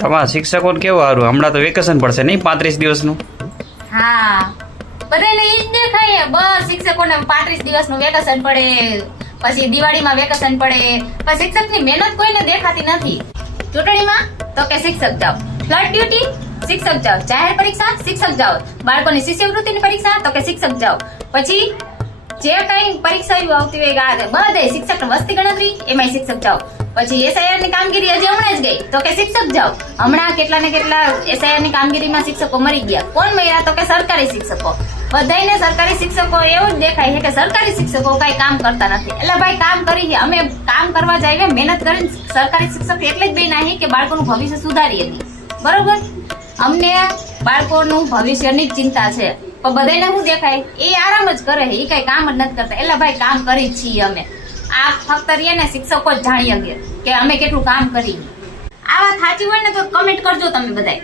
તમારા શિક્ષકોને કેવું સારું, હમણાં તો વેકેશન પડશે નહીં 35 દિવસનું. હા બધાને ઈ જ દેખાય બસ, શિક્ષકોને 35 દિવસનું વેકેશન પડે, પછી દિવાળીમાં વેકેશન પડે, પણ શિક્ષકની મહેનત કોઈને દેખાતી નથી. ચૂંટણીમાં તો કે શિક્ષક જાઓ, ફ્લડ ડ્યુટી શિક્ષક જાઓ, જાહેર પરીક્ષા શિક્ષક જાઓ, બાળકોની શિષ્યવૃત્તિની પરીક્ષા તો કે શિક્ષક જાઓ, પછી જે કઈ પરીક્ષા આવતી હોય બધે શિક્ષક, વસ્તી ગણતરી એમાં શિક્ષક જાઓ, પછી એસઆઈઆર ની કામગીરી હજી હમણાં જ ગઈ તો કે શિક્ષક જાઓ. હમણાં કેટલા ને કેટલા એસઆઈઆર ની કામગીરીમાં શિક્ષકો મરી ગયા. કોણ મર્યા તો કે સરકારી શિક્ષકો. બધાને સરકારી શિક્ષકો એવું જ દેખાય છે કે સરકારી શિક્ષકો કઈ કામ કરતા નથી. એટલે ભાઈ કામ કરી, અમે કામ કરવા જઈએ, મહેનત કરીને સરકારી શિક્ષક એટલે જ બે નાહી કે બાળકોનું ભવિષ્ય સુધારીએ. બરોબર, અમને બાળકોનું ભવિષ્યની જ ચિંતા છે, પણ બધાને શું દેખાય એ આરામ જ કરે, એ કઈ કામ જ નથી કરતા. એટલે ભાઈ કામ કરી છીએ અમે. આ ફક્ત રહીએ ને શિક્ષકો જ જાણીએ કે અમે કેટલું કામ કરી. આ વાત સાચી હોય ને તો કમેન્ટ કરજો તમે બધાય.